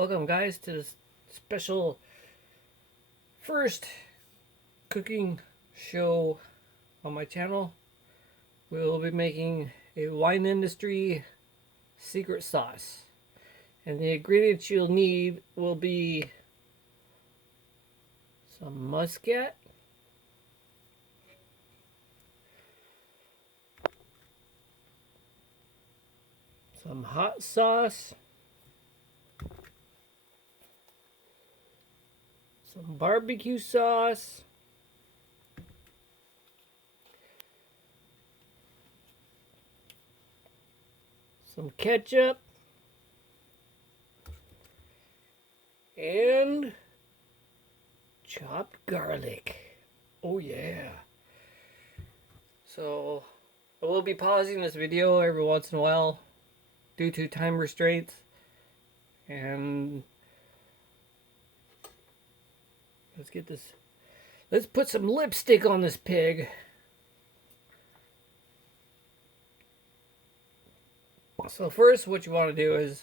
Welcome, guys, to this special first cooking show on my channel. We'll be making a wine industry secret sauce, and the ingredients you'll need will be some muscat, some hot sauce, some barbecue sauce, some ketchup, and chopped garlic. Oh yeah. So I will be pausing this video every once in a while due to time restraints, and let's put some lipstick on this pig. So first, what you want to do is,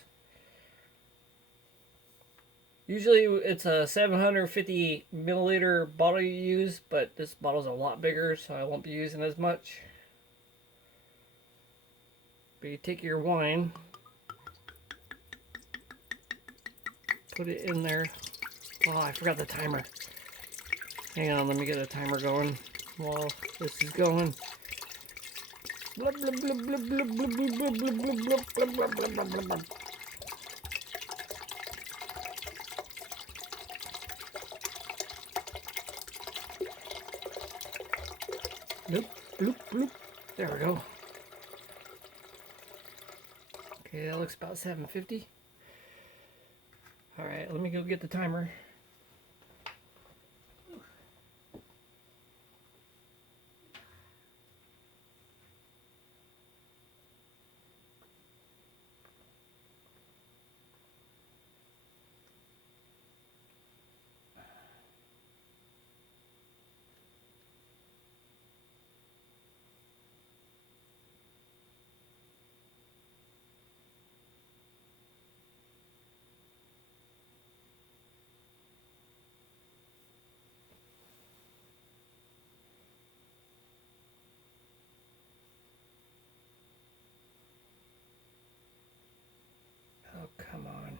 usually it's a 750 milliliter bottle you use, but this bottle's a lot bigger, so I won't be using as much. But you take your wine, put it in there. Oh, I forgot the timer. Hang on, let me get a timer going while this is going. Blub, blub, blub, blub, blub, blub, blub, blub, blub, blub, blub, blub, blub, blub, blub. Bloop, bloop, bloop. There we go. Okay, that looks about 750. Alright, let me go get the timer. Oh, come on.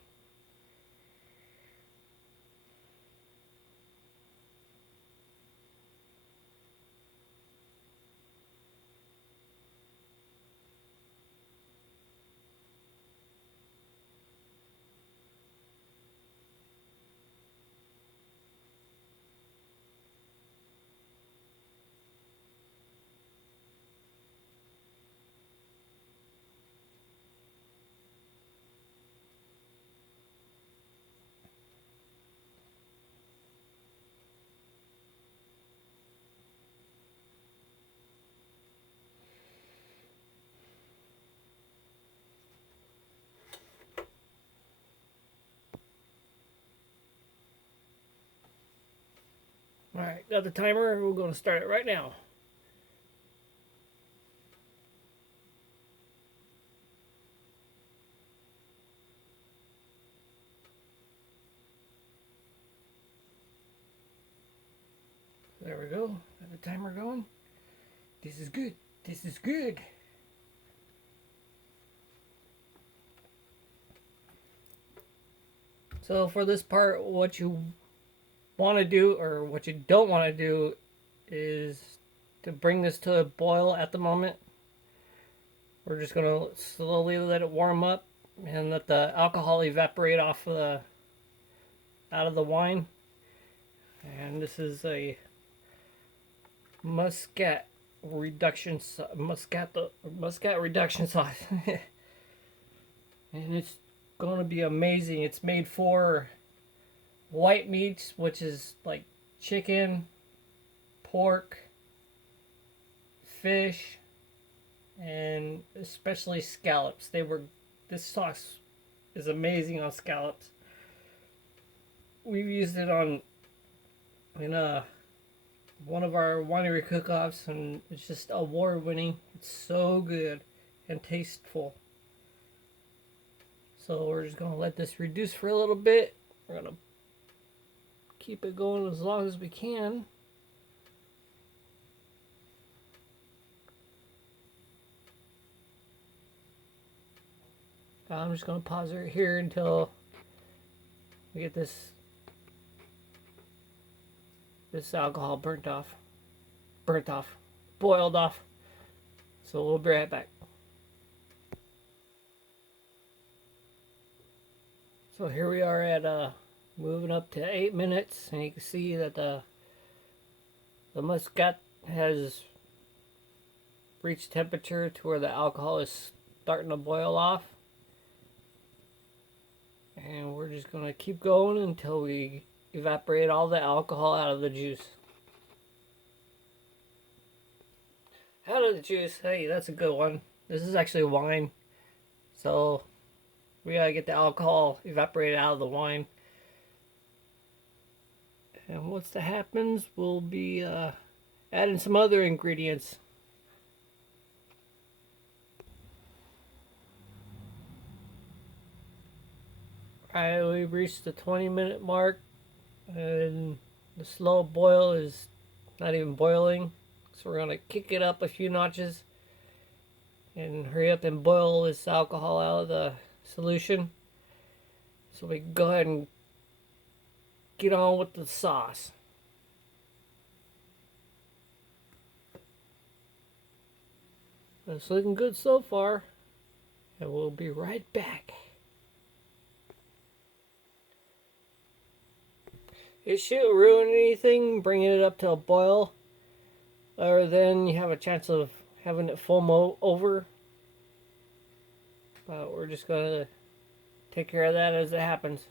Alright, got the timer. We're going to start it right now. There we go. Got the timer going. This is good. This is good. So for this part, what you want to do, or what you don't want to do, is to bring this to a boil at the moment. We're just going to slowly let it warm up and let the alcohol evaporate off of out of the wine. And this is a muscat reduction muscat reduction sauce. And it's going to be amazing. It's made for white meats, which is like chicken, pork, fish, and especially scallops. This sauce is amazing on scallops. We've used it in one of our winery cook-offs, and it's just award-winning. It's so good and tasteful. So we're just going to let this reduce for a little bit. We're going to keep it going as long as we can. I'm just going to pause right here until we get this alcohol boiled off. So we'll be right back. So here we are at moving up to 8 minutes, and you can see that the Muscat has reached temperature to where the alcohol is starting to boil off. And we're just going to keep going until we evaporate all the alcohol out of the juice. Out of the juice, hey, that's a good one. This is actually wine. So we gotta get the alcohol evaporated out of the wine. And once that happens, we'll be adding some other ingredients. Alright, we've reached the 20-minute mark, and the slow boil is not even boiling. So we're gonna kick it up a few notches and hurry up and boil this alcohol out of the solution. So we can go ahead and get on with the sauce. It's looking good so far, and we'll be right back. It shouldn't ruin anything bringing it up to a boil, or then you have a chance of having it foam over. But we're just gonna take care of that as it happens.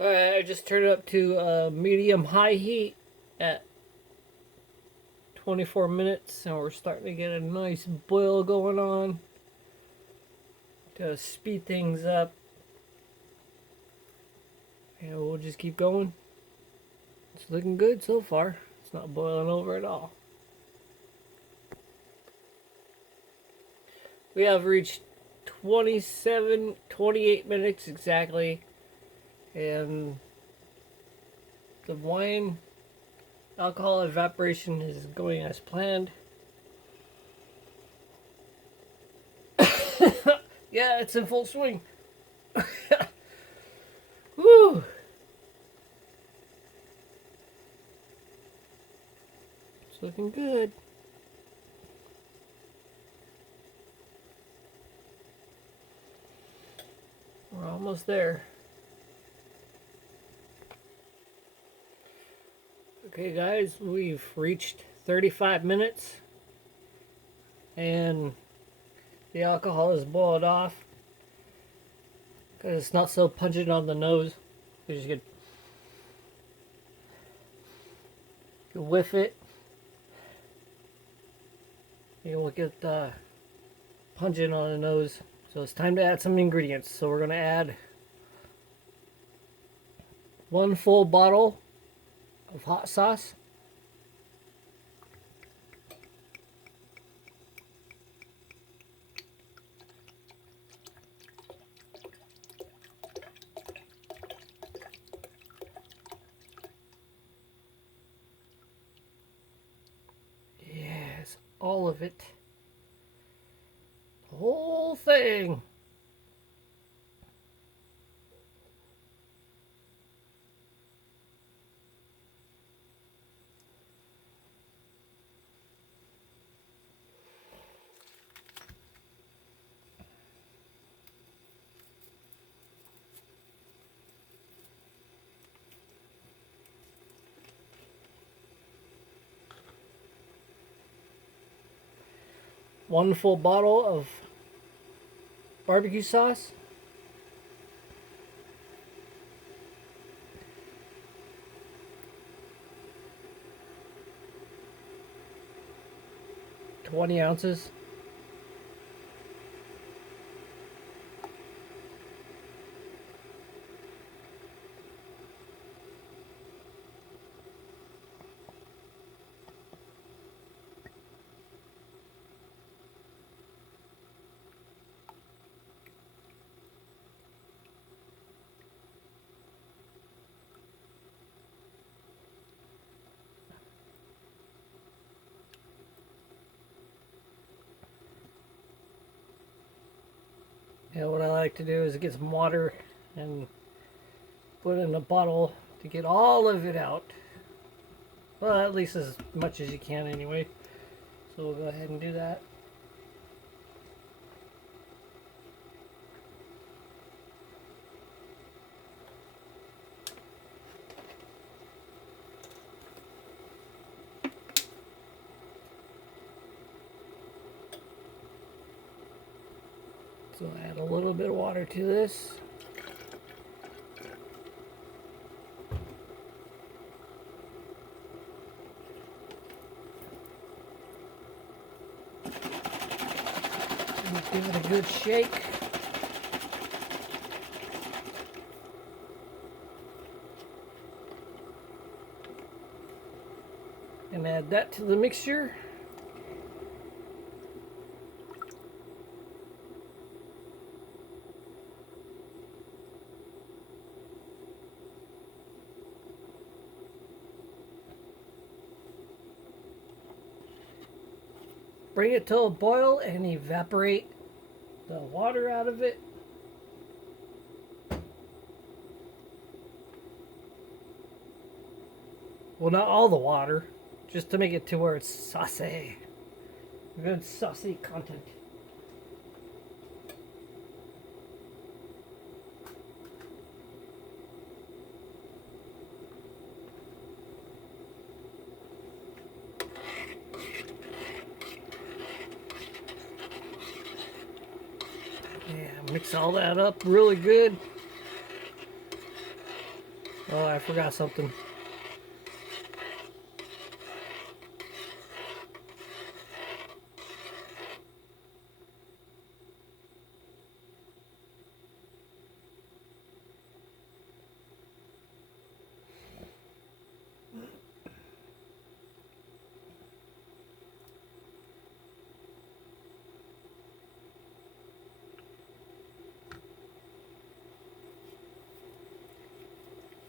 Alright, I just turned it up to medium-high heat at 24 minutes, and we're starting to get a nice boil going on to speed things up. And we'll just keep going. It's looking good so far. It's not boiling over at all. We have reached 28 minutes exactly. And the wine alcohol evaporation is going as planned. Yeah, it's in full swing. Woo! It's looking good. We're almost there. Okay guys, we've reached 35 minutes and the alcohol is boiled off because it's not so pungent on the nose. You just get you whiff it. You won't get pungent on the nose. So it's time to add some ingredients. So we're going to add 1 full bottle of hot sauce. Yes, all of it. The whole thing. One full bottle of barbecue sauce. $20 ounces. Yeah, what I like to do is get some water and put it in a bottle to get all of it out. Well, at least as much as you can anyway. So we'll go ahead and do that. So add a little bit of water to this. And give it a good shake. And add that to the mixture. Bring it to a boil and evaporate the water out of it. Well, not all the water, just to make it to where it's saucy. Good saucy content. Yeah, mix all that up really good. Oh, I forgot something.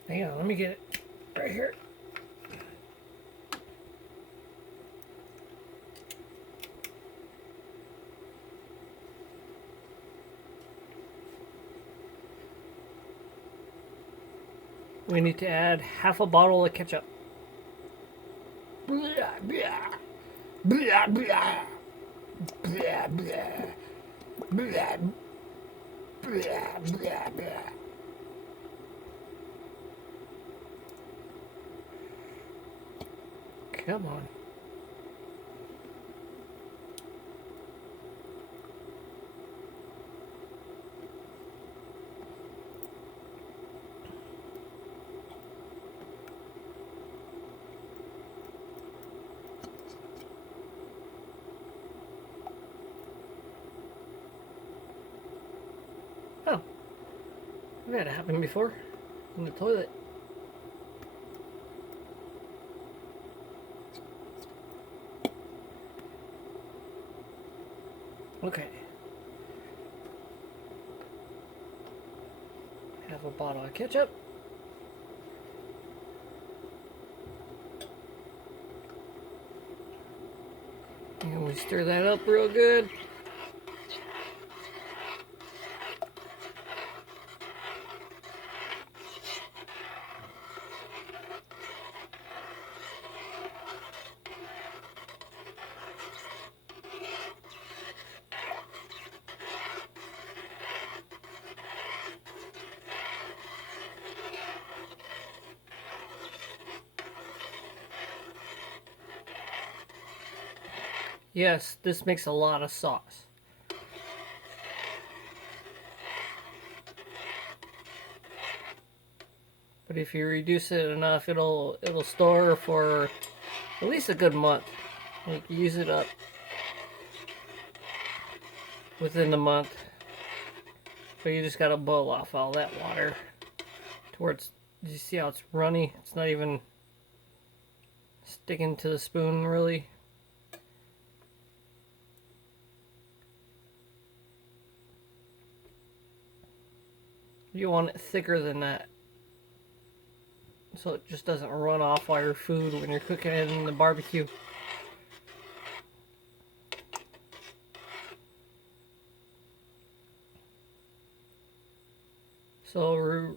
Hang on, let me get it right here. We need to add half a bottle of ketchup. Blah, blah, blah, blah, blah, blah, blah, blah, blah, blah. Come on. Oh, I've had it happen before in the toilet. Okay. Half a bottle of ketchup. And we stir that up real good. Yes, this makes a lot of sauce. But if you reduce it enough, it'll store for at least a good month. You can use it up within the month. But you just gotta boil off all that water towards. You see how it's runny? It's not even sticking to the spoon really. You want it thicker than that, so it just doesn't run off all your food when you're cooking it in the barbecue. So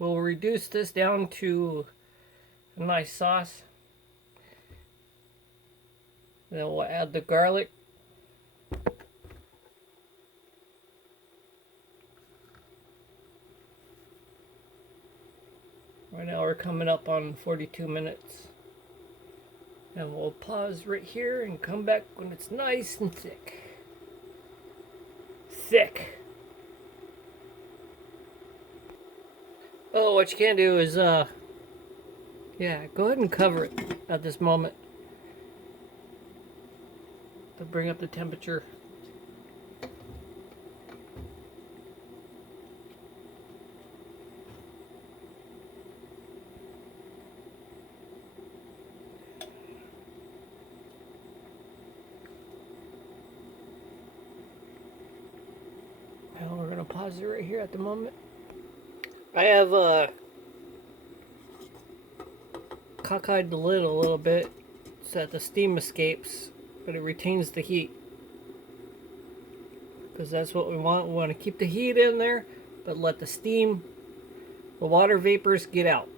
we'll reduce this down to a nice sauce. Then we'll add the garlic. Right now we're coming up on 42 minutes. And we'll pause right here and come back when it's nice and thick. Thick. Oh, what you can do is, yeah, go ahead and cover it at this moment to bring up the temperature. Now we're going to pause it right here at the moment. I have cockeyed the lid a little bit so that the steam escapes, but it retains the heat. Because that's what we want. We want to keep the heat in there, but let the steam, the water vapors get out.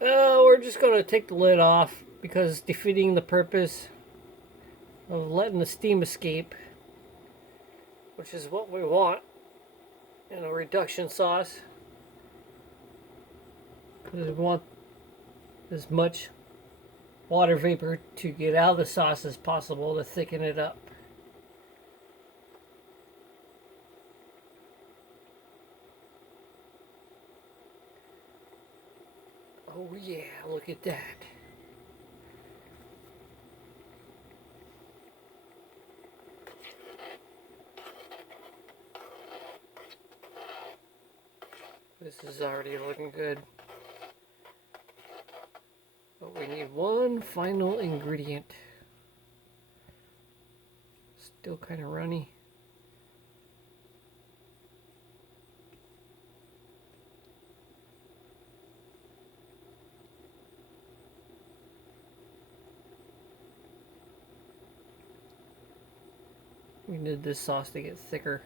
We're just going to take the lid off because it's defeating the purpose of letting the steam escape, which is what we want in a reduction sauce. Because we want as much water vapor to get out of the sauce as possible to thicken it up. Oh yeah, look at that. This is already looking good. But we need one final ingredient. Still kind of runny. We need this sauce to get thicker.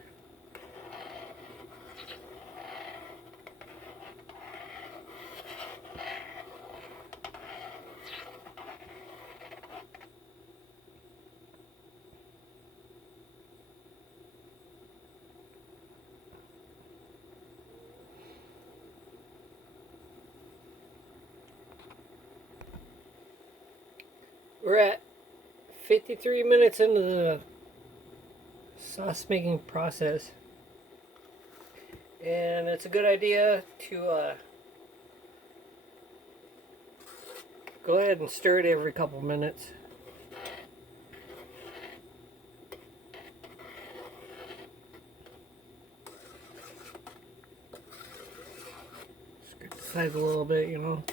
We're at 53 minutes into the sauce making process, and it's a good idea to go ahead and stir it every couple minutes. Skirt the sides a little bit, you know.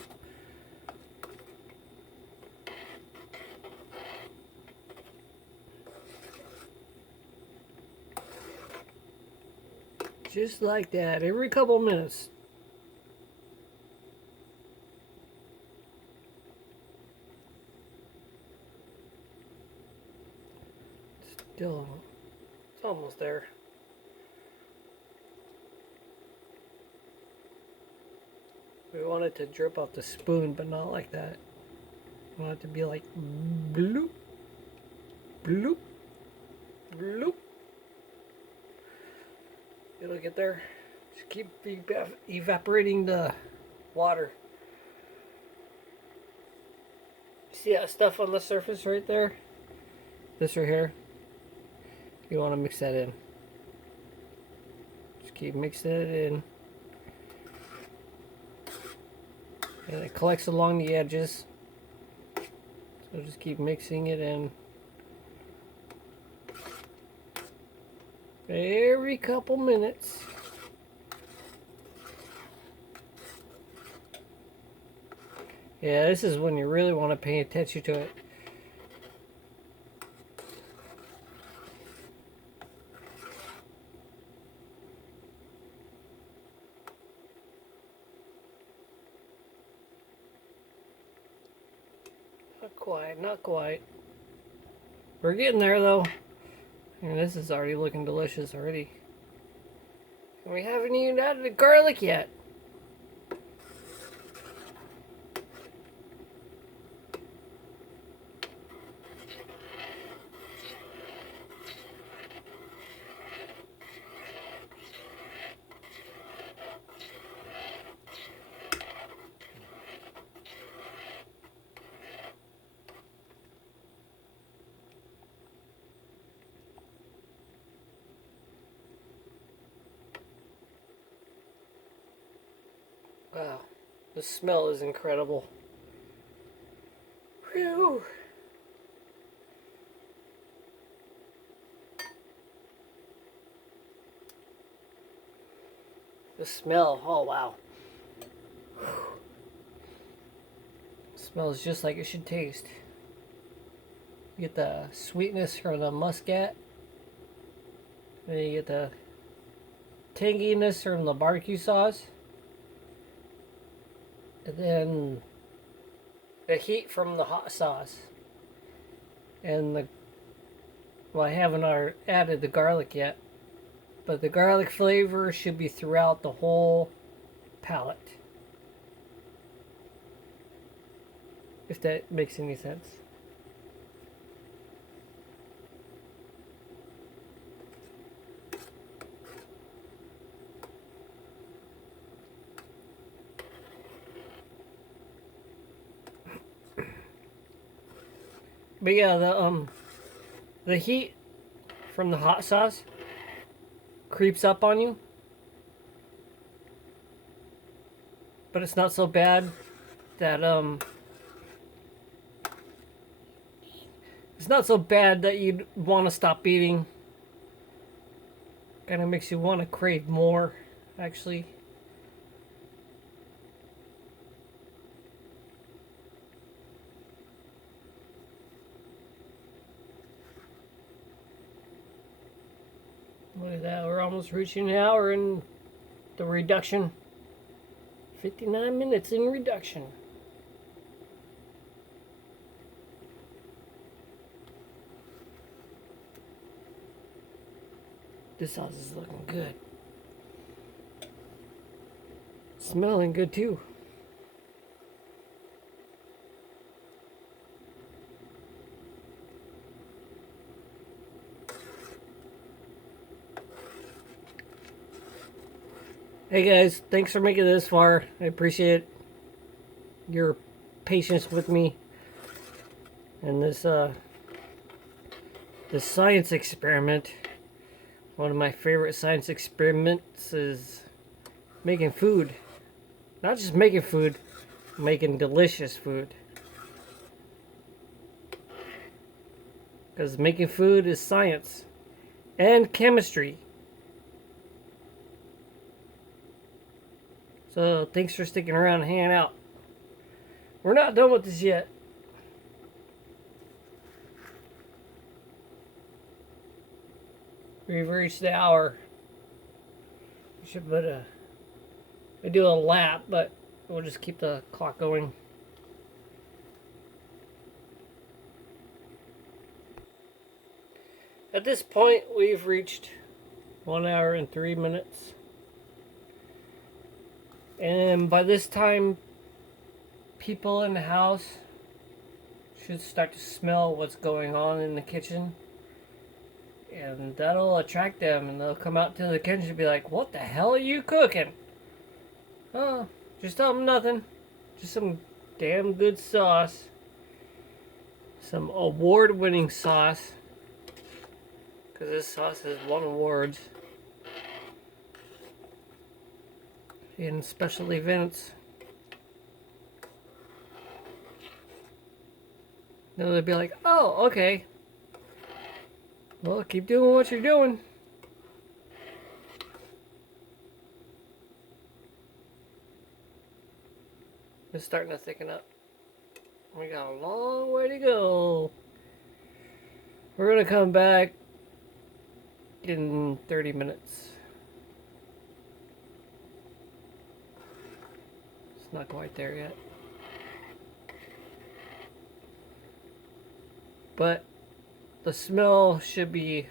Just like that, every couple minutes. Still, it's almost there. We want it to drip off the spoon, but not like that. We want it to be like bloop, bloop, bloop. It'll get there. Just keep evaporating the water. See that stuff on the surface right there? This right here? You want to mix that in. Just keep mixing it in. And it collects along the edges. So just keep mixing it in. Every couple minutes. Yeah, this is when you really want to pay attention to it. Not quite, not quite. We're getting there though. And this is already looking delicious already. And we haven't even added the garlic yet. Wow, the smell is incredible. Whew. The smell, oh wow. Smells just like it should taste. You get the sweetness from the muscat. Then you get the tanginess from the barbecue sauce. And then the heat from the hot sauce. And the, well, I haven't added the garlic yet. But the garlic flavor should be throughout the whole palate. If that makes any sense. But yeah, the heat from the hot sauce creeps up on you. But it's not so bad that it's not so bad that you'd want to stop eating. Kind of makes you want to crave more, actually. Look at that, we're almost reaching an hour in the reduction. 59 minutes in reduction. This sauce is looking good. Smelling good too. Hey guys, thanks for making it this far. I appreciate your patience with me and this science experiment. One of my favorite science experiments is making food. Not just making food, making delicious food. Because making food is science and chemistry. So thanks for sticking around and hanging out. We're not done with this yet. We've reached the hour. We should do a lap, but we'll just keep the clock going. At this point, we've reached 1 hour and 3 minutes. And by this time, people in the house should start to smell what's going on in the kitchen. And that'll attract them, and they'll come out to the kitchen and be like, "What the hell are you cooking?" Oh, just tell them nothing. Just some damn good sauce. Some award-winning sauce. Because this sauce has won awards in special events. Then they'll be like, "Oh, okay. Well, keep doing what you're doing." It's starting to thicken up. We got a long way to go. We're going to come back in 30 minutes. It's not quite there yet. But the smell should be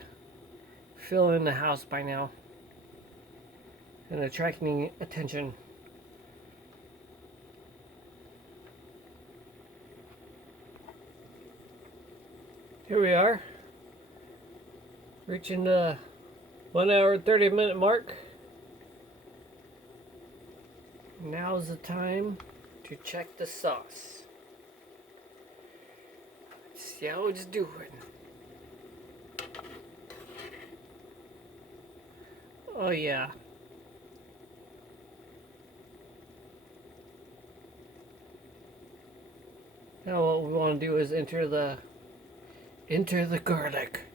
filling the house by now and attracting attention. Here we are, reaching the 1 hour 30-minute mark. Now's the time to check the sauce. See how it's doing. Oh yeah. Now what we want to do is enter the garlic.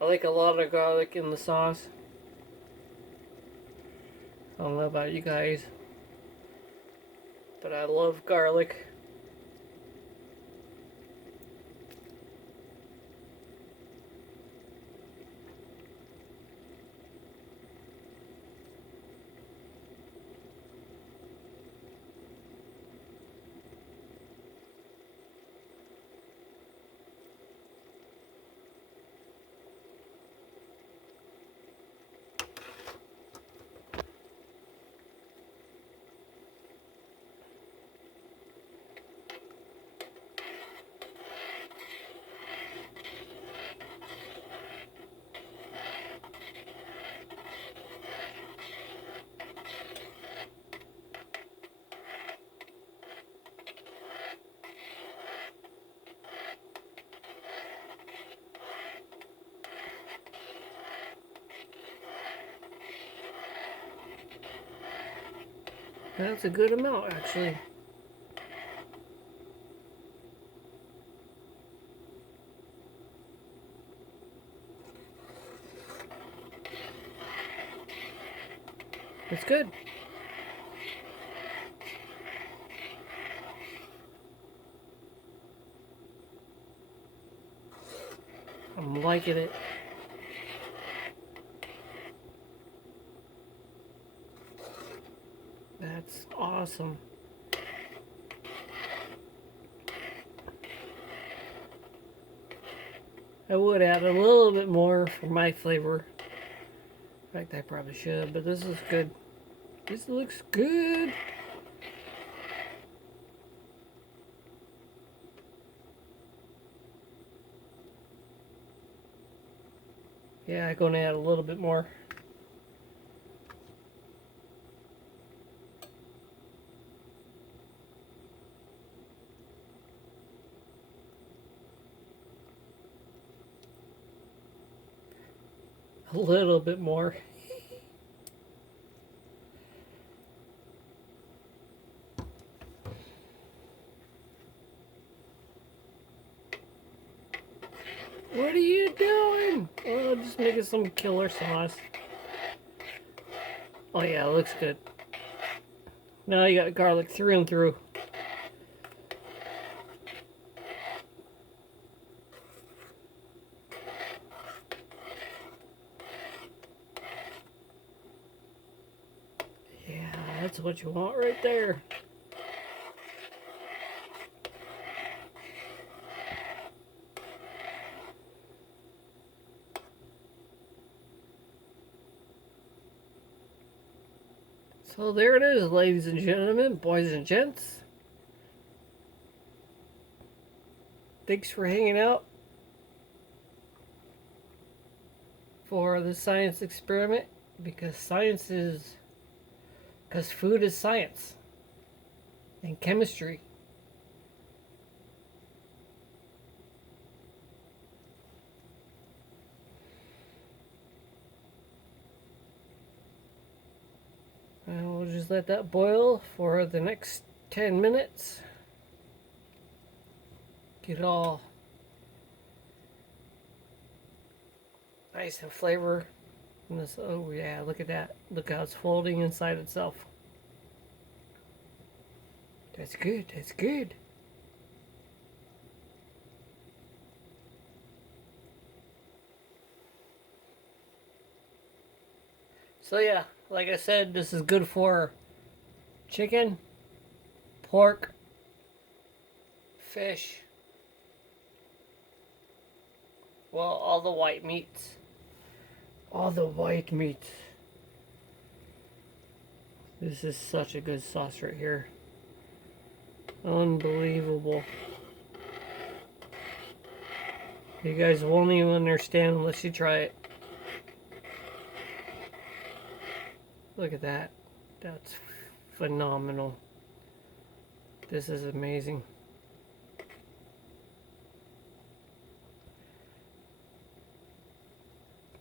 I like a lot of garlic in the sauce. I don't know about you guys, but I love garlic. That's a good amount, actually. It's good. I'm liking it. That's awesome. I would add a little bit more for my flavor. In fact, I probably should, but this is good. This looks good. Yeah, I'm going to add a little bit more. A little bit more. What are you doing? Oh, just making some killer sauce. Oh yeah, it looks good. Now you got garlic through and through. Yeah, that's what you want right there. So there it is, ladies and gentlemen, boys and gents. Thanks for hanging out for the science experiment, because food is science and chemistry. And we'll just let that boil for the next 10 minutes. Get it all nice and flavor. And this, oh yeah, look at that. Look how it's folding inside itself. That's good, that's good. So yeah, like I said, this is good for chicken, pork, fish, well, all the white meats. All the white meats. This is such a good sauce right here. Unbelievable. You guys won't even understand unless you try it. Look at that. That's phenomenal. This is amazing.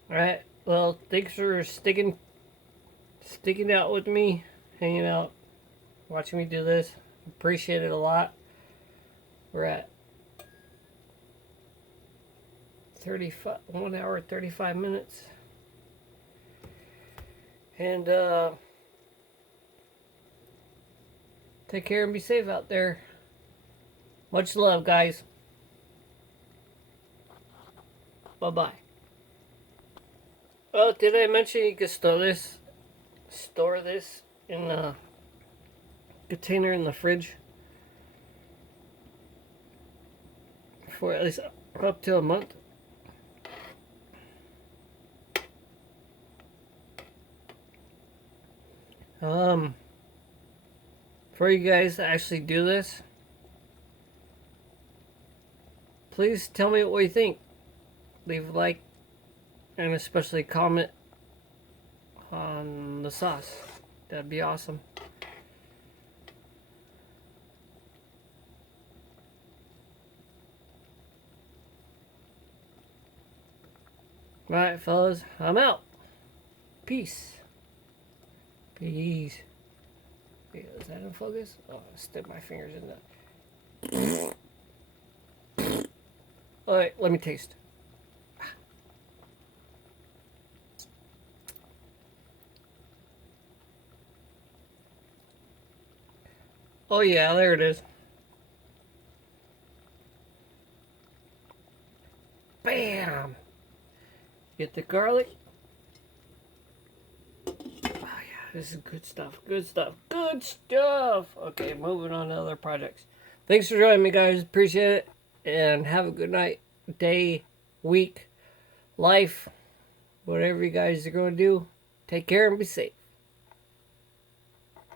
Alright, well, thanks for sticking out with me, hanging out, watching me do this. Appreciate it a lot. We're at 1 hour 35 minutes. And take care and be safe out there. Much love, guys. Bye-bye. Oh, did I mention you could store this in a container in the fridge for at least up to a month? For you guys to actually do this, please tell me what you think. Leave a like and especially comment on the sauce. That'd be awesome. Alright, fellas, I'm out. Peace. Peace. Wait, is that in focus? Oh, I stick my fingers in that. Alright, let me taste. Oh yeah, there it is. Bam! Get the garlic. Oh yeah, this is good stuff. Good stuff. Good stuff. Okay, moving on to other projects. Thanks for joining me, guys. Appreciate it. And have a good night, day, week, life, whatever you guys are going to do. Take care and be safe.